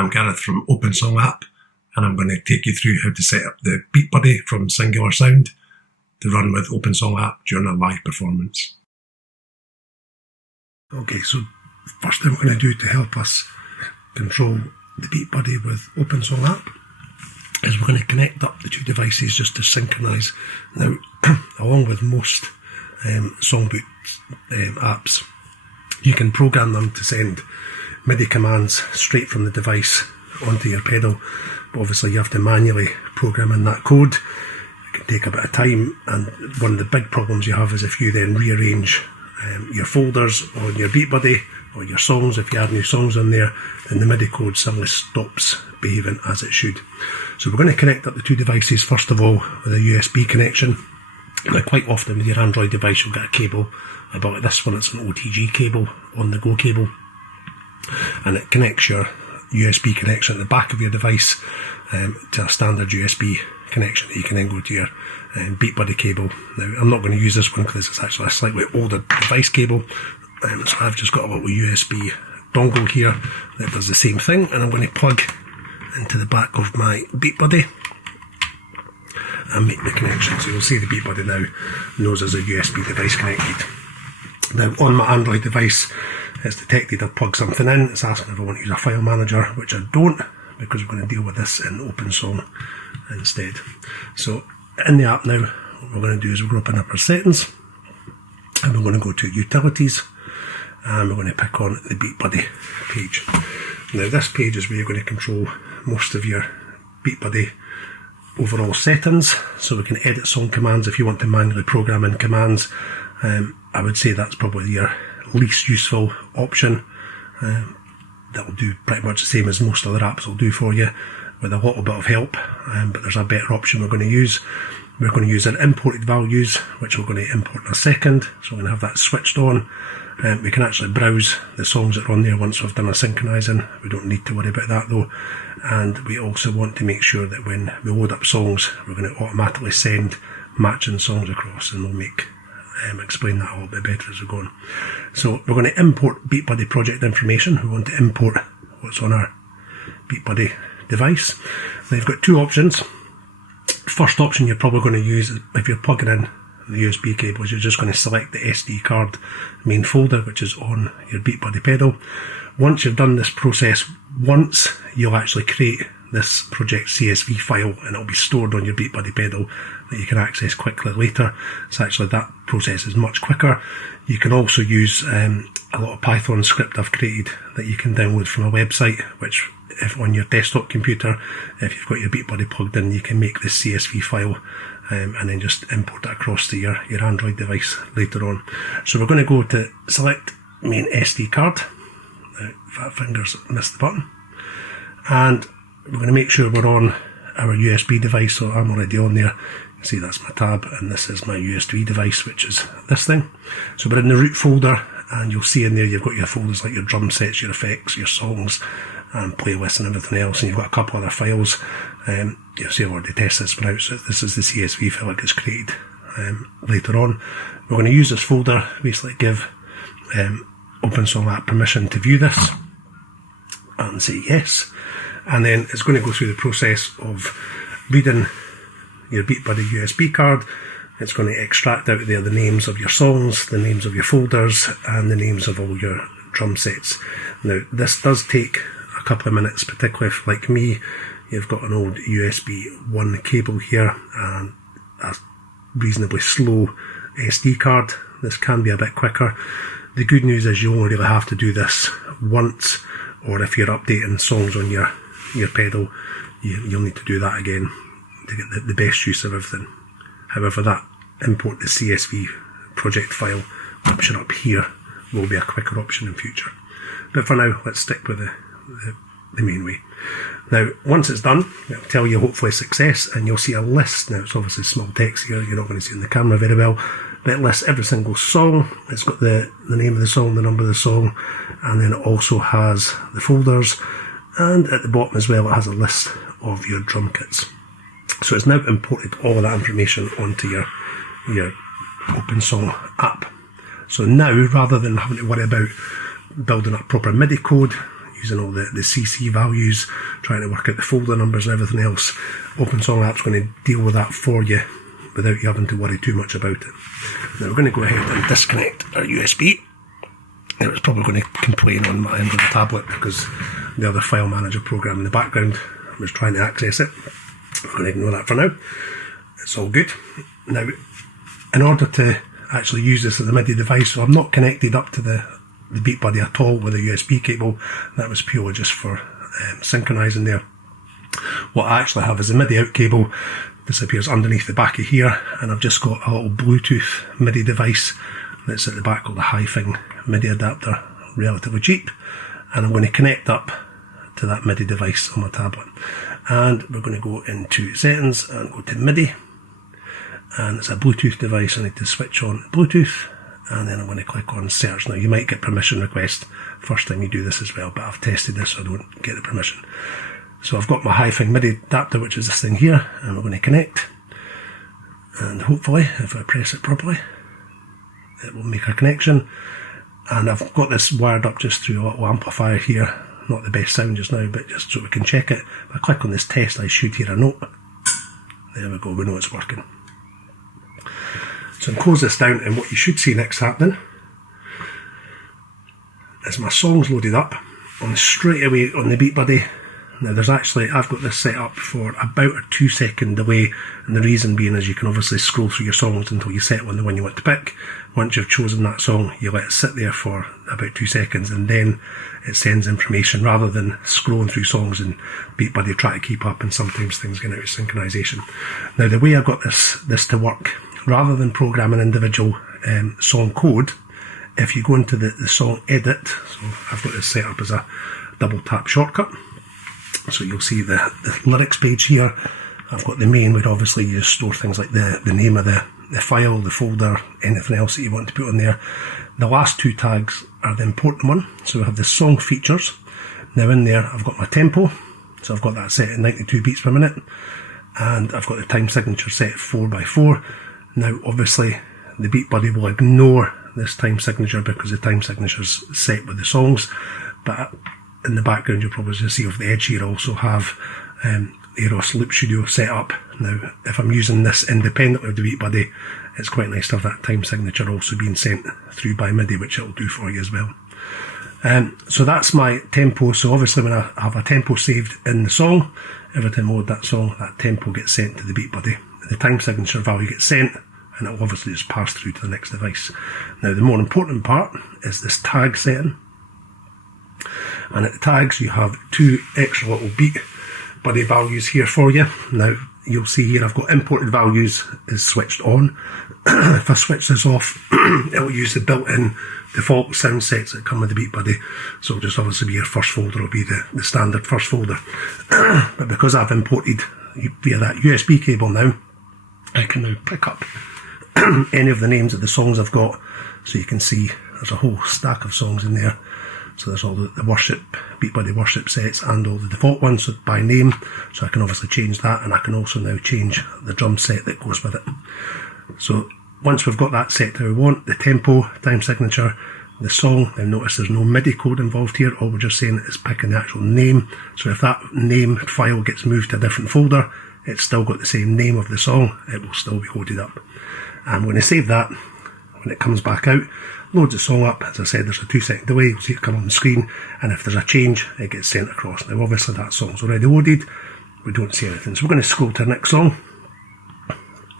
I'm Gareth from OpenSongApp, and I'm going to take you through how to set up the BeatBuddy from Singular Sound to run with OpenSongApp during a live performance. Okay, so first thing we're going to do to help us control the BeatBuddy with OpenSongApp is we're going to connect up the two devices just to synchronise. Now, along with most songbook apps, you can program them to send MIDI commands straight from the device onto your pedal, but obviously you have to manually program in that code. It can take a bit of time, and one of the big problems you have is if you then rearrange your folders on your BeatBuddy or your songs, if you add new songs on there, then the MIDI code suddenly stops behaving as it should. So we're going to connect up the two devices first of all with a USB connection. Now, quite often with your Android device you'll get a cable, but like this one it's an OTG cable, on the go cable, and it connects your USB connection at the back of your device to a standard USB connection that you can then go to your BeatBuddy cable. Now, I'm not going to use this one because it's actually a slightly older device cable, so I've just got a little USB dongle here that does the same thing, and I'm going to plug into the back of my BeatBuddy and make the connection. So you'll see the BeatBuddy now knows there's a USB device connected. Now, on my Android device, it's detected I've plugged something in. It's asking if I want to use a file manager, which I don't, because we're going to deal with this in OpenSong instead. So in the app now, what we're going to do is we're going to open up our settings, and we're going to go to utilities, and we're going to pick on the BeatBuddy page. Now, this page is where you're going to control most of your BeatBuddy overall settings, so we can edit song commands if you want to manually program in commands. I would say that's probably your least useful option. That will do pretty much the same as most other apps will do for you, with a little bit of help, but there's a better option we're going to use. We're going to use our imported values, which we're going to import in a second, so we're going to have that switched on. We can actually browse the songs that are on there once we've done our synchronising. We don't need to worry about that though. And we also want to make sure that when we load up songs, we're going to automatically send matching songs across, and we'll explain that a little bit better as we go on. So we're going to import BeatBuddy project information. We want to import what's on our BeatBuddy device. Now, you've got two options. First option you're probably going to use is if you're plugging in the USB cables, you're just going to select the SD card main folder, which is on your BeatBuddy pedal. Once you've done this process once, you'll actually create this project CSV file, and it'll be stored on your BeatBuddy pedal that you can access quickly later. So actually that process is much quicker. You can also use a little Python script I've created that you can download from a website, which if on your desktop computer, if you've got your BeatBuddy plugged in, you can make this CSV file and then just import it across to your Android device later on. So we're going to go to select main SD card. Fat fingers missed the button. And we're going to make sure we're on our USB device, so I'm already on there. You can see that's my tab, and this is my USB device, which is this thing. So we're in the root folder, and you'll see in there you've got your folders like your drum sets, your effects, your songs, and playlists and everything else, and you've got a couple other files. You'll see I've already tested this one out, so this is the CSV file that gets created later on. We're going to use this folder, basically give OpenSongApp permission to view this, and say yes. And then it's going to go through the process of reading your BeatBuddy USB card. It's going to extract out of there the names of your songs, the names of your folders, and the names of all your drum sets. Now, this does take a couple of minutes, particularly if, like me, you've got an old USB 1 cable here and a reasonably slow SD card. This can be a bit quicker. The good news is you only really have to do this once, or if you're updating songs on your pedal, you'll need to do that again to get the best use of everything. However, that import the CSV project file option up here will be a quicker option in future. But for now, let's stick with the main way. Now, once it's done, it'll tell you hopefully success, and you'll see a list. Now, it's obviously small text here, you're not going to see it in the camera very well, but it lists every single song. It's got the name of the song, the number of the song, and then it also has the folders, and at the bottom as well it has a list of your drum kits. So it's now imported all of that information onto your OpenSong app. So now, rather than having to worry about building up proper MIDI code, using all the CC values, trying to work out the folder numbers and everything else. OpenSongApp's going to deal with that for you without you having to worry too much about it. Now we're going to go ahead and disconnect our USB. Now it's probably going to complain on my end of the tablet because the other file manager program in the background was trying to access it. I'm going to ignore that for now. It's all good. Now, in order to actually use this as a MIDI device, so I'm not connected up to the BeatBuddy at all with a USB cable. That was purely just for synchronising there. What I actually have is a MIDI out cable. This appears underneath the back of here, and I've just got a little Bluetooth MIDI device that's at the back called the Hi-Fi MIDI adapter, relatively cheap, and I'm going to connect up to that MIDI device on my tablet. And we're going to go into settings and go to MIDI, and it's a Bluetooth device. I need to switch on Bluetooth, and then I'm going to click on search. Now you might get permission request first time you do this as well, but I've tested this so I don't get the permission. So I've got my Hi-Fi MIDI adapter, which is this thing here, and we're going to connect, and hopefully if I press it properly it will make a connection. And I've got this wired up just through a little amplifier here. Not the best sound just now, but just so we can check it. If I click on this test, I should hear a note. There we go, we know it's working. So I'll close this down, and what you should see next happening is my song's loaded up on straight away on the BeatBuddy. Now I've got this set up for about a 2-second delay, and the reason being is you can obviously scroll through your songs until you settle on the one you want to pick. Once you've chosen that song, you let it sit there for about 2 seconds, and then it sends information rather than scrolling through songs and BeatBuddy try to keep up, and sometimes things get out of synchronization. Now the way I got this to work, rather than programming individual song code, if you go into the song edit, so I've got this set up as a double tap shortcut. So you'll see the lyrics page here. I've got the main, where obviously you just store things like the name of the file, the folder, anything else that you want to put on there. The last 2 tags are the important one. So we have the song features. Now in there I've got my tempo, so I've got that set at 92 beats per minute, and I've got the time signature set at 4x4. Now obviously the BeatBuddy will ignore this time signature because the time signature is set with the songs, but in the background you'll probably see off the edge here I also have Eros Loop Studio set up. Now if I'm using this independently of the BeatBuddy, it's quite nice to have that time signature also being sent through by MIDI, which it'll do for you as well. So that's my tempo. So obviously when I have a tempo saved in the song, every time I load that song, that tempo gets sent to the BeatBuddy. The time signature value gets sent, and it'll obviously just pass through to the next device. Now the more important part is this tag setting. And at the tags you have 2 extra little BeatBuddy values here for you. Now you'll see here I've got imported values is switched on. If I switch this off, it will use the built-in default sound sets that come with the BeatBuddy. So it'll just obviously be your first folder, will be the standard first folder. But because I've imported via that USB cable now, I can now pick up any of the names of the songs I've got. So you can see there's a whole stack of songs in there. So there's all the worship, BeatBuddy worship sets, and all the default ones by name. So I can obviously change that, and I can also now change the drum set that goes with it. So once we've got that set how we want, the tempo, time signature, the song, then notice there's no MIDI code involved here. All we're just saying is picking the actual name. So if that name file gets moved to a different folder, it's still got the same name of the song, it will still be loaded up. I'm going to save that. When it comes back out, loads the song up. As I said, there's a 2-second delay. You'll see it come on the screen, and if there's a change, it gets sent across. Now obviously that song's already loaded, we don't see anything. So we're going to scroll to the next song,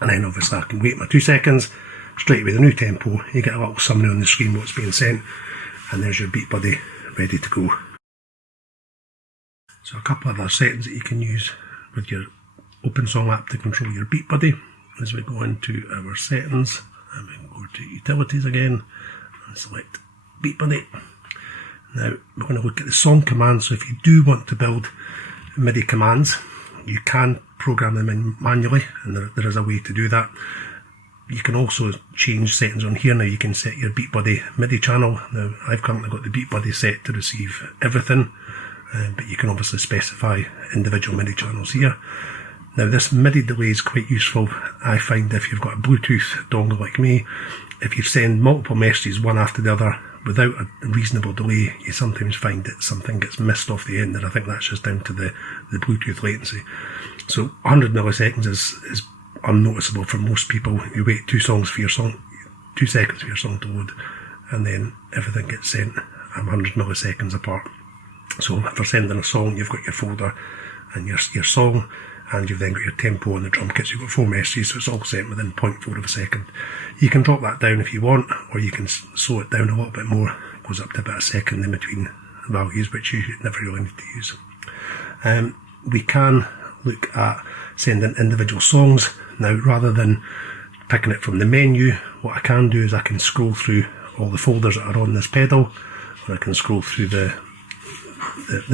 and then obviously I can wait my 2 seconds, straight away the new tempo, you get a little summary on the screen what's being sent, and there's your BeatBuddy ready to go. So a couple of other settings that you can use with your OpenSongApp to control your BeatBuddy as we go into our settings, and we can go to utilities again and select BeatBuddy. Now we're going to look at the song commands. So if you do want to build MIDI commands, you can program them in manually, and there is a way to do that. You can also change settings on here. Now you can set your BeatBuddy MIDI channel. Now I've currently got the BeatBuddy set to receive everything, but you can obviously specify individual MIDI channels here. Now this MIDI delay is quite useful, I find, if you've got a Bluetooth dongle like me. If you send multiple messages one after the other without a reasonable delay, you sometimes find that something gets missed off the end, and I think that's just down to the Bluetooth latency. So 100 milliseconds is unnoticeable for most people. You wait 2 seconds for your song to load, and then everything gets sent 100 milliseconds apart. So if you're sending a song, you've got your folder and your song, and you've then got your tempo and the drum kits. You've got 4 messages, so it's all sent within 0.4 of a second. You can drop that down if you want, or you can slow it down a little bit more. It goes up to about a second in between values, which you never really need to use. We can look at sending individual songs. Now, rather than picking it from the menu, what I can do is I can scroll through all the folders that are on this pedal, or I can scroll through the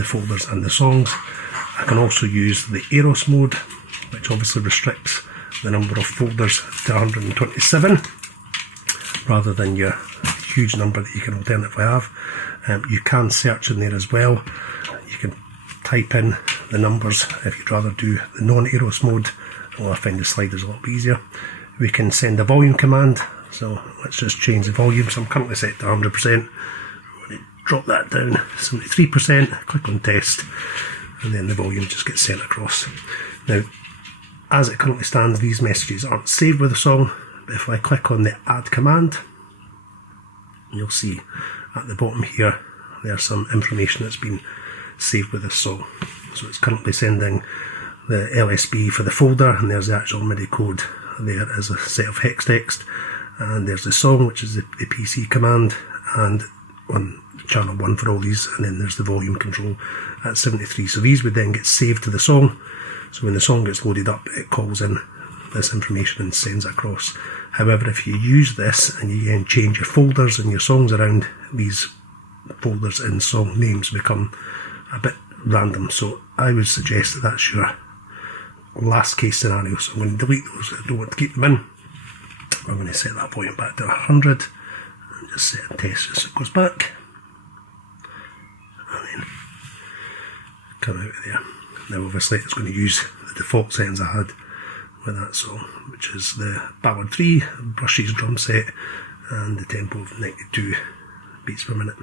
folders and the songs. I can also use the Eros mode, which obviously restricts the number of folders to 127, rather than your huge number that you can alternatively have. You can search in there as well. You can type in the numbers if you'd rather do the non-Eros mode. Well, I find the sliders a little easier. We can send a volume command, so let's just change the volume. So I'm currently set to 100%. I'm going to drop that down 73%, click on test, and then the volume just gets sent across. Now, as it currently stands, these messages aren't saved with the song, but if I click on the add command, you'll see at the bottom here there's some information that's been saved with this song. So it's currently sending the LSB for the folder, and there's the actual MIDI code there as a set of hex text, and there's the song, which is the PC command, and on channel 1 for all these, and then there's the volume control at 73. So these would then get saved to the song. So when the song gets loaded up, it calls in this information and sends it across. However, if you use this and you then change your folders and your songs around, these folders and song names become a bit random. So I would suggest that that's your last case scenario. So I'm going to delete those. I don't want to keep them in. I'm going to set that volume back to 100 and just set a test just so it goes back, and then come out of there. Now obviously it's going to use the default settings I had with that song, which is the ballad 3, brushes drum set, and the tempo of 92 beats per minute.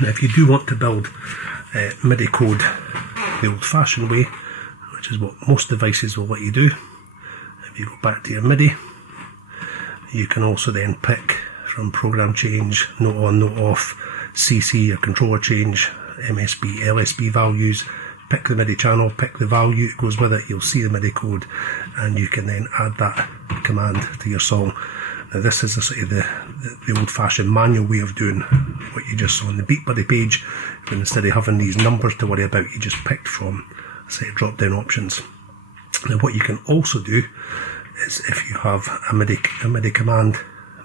Now if you do want to build MIDI code the old fashioned way, which is what most devices will let you do, if you go back to your MIDI, you can also then pick from program change, note on, note off, CC or controller change, MSB, LSB values, pick the MIDI channel, pick the value that goes with it, you'll see the MIDI code, and you can then add that command to your song. Now this is a sort of the old-fashioned manual way of doing what you just saw on the BeatBuddy page, when instead of having these numbers to worry about, you just picked from a set of drop-down options. Now what you can also do is, if you have a MIDI command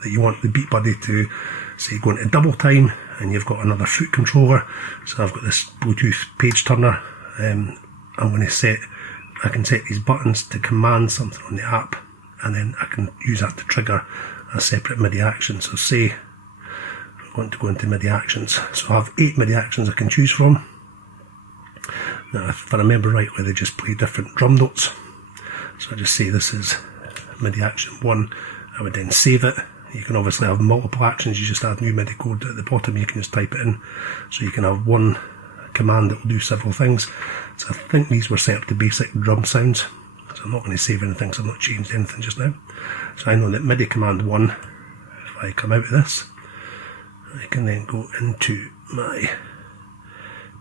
that you want the BeatBuddy to, say, go into double time, and you've got another foot controller, so I've got this Bluetooth page turner, I can set these buttons to command something on the app, and then I can use that to trigger a separate MIDI action. So say I want to go into MIDI actions, so I have 8 MIDI actions I can choose from. Now if I remember rightly, they just play different drum notes, so I just say this is MIDI action 1, I would then save it. You can obviously have multiple actions, you just add new MIDI code at the bottom, you can just type it in, so you can have one command that will do several things. So I think these were set up to basic drum sounds, so I'm not going to save anything, so I've not changed anything just now. So I know that MIDI command 1, if I come out of this, I can then go into my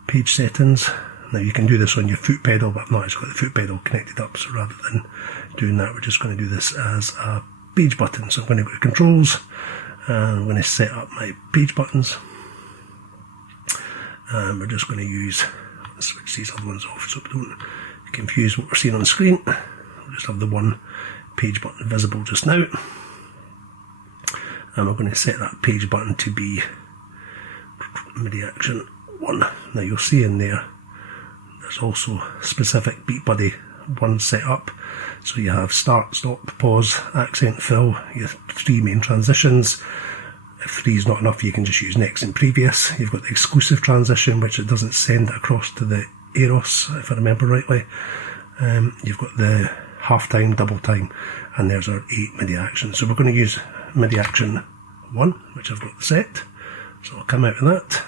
page settings. Now you can do this on your foot pedal, but I've not actually got the foot pedal connected up, so rather than doing that, we're just going to do this as a page button. So I'm going to go to controls, and I'm going to set up my page buttons, and we're just going to use, let's switch these other ones off so we don't confuse what we're seeing on the screen. We'll just have the one page button visible just now, and we're going to set that page button to be MIDI action 1. Now you'll see in there there's also specific BeatBuddy 1 set up. So you have start, stop, pause, accent, fill, your 3 main transitions. If 3 is not enough, you can just use next and previous. You've got the exclusive transition, which it doesn't send across to the Eros, if I remember rightly. You've got the half time, double time, and there's our 8 MIDI actions. So we're going to use MIDI action 1, which I've got set. So I'll come out of that.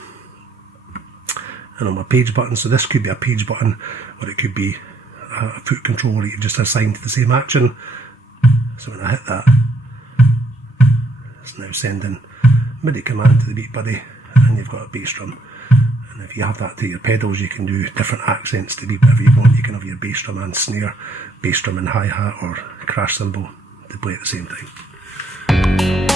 And on my page button, so this could be a page button, or it could be a foot controller that you've just assigned to the same action. So when I hit that, it's now sending MIDI command to the BeatBuddy, and you've got a bass drum. And if you have that to your pedals, you can do different accents to be whatever you want. You can have your bass drum and snare, bass drum and hi-hat, or crash cymbal to play at the same time.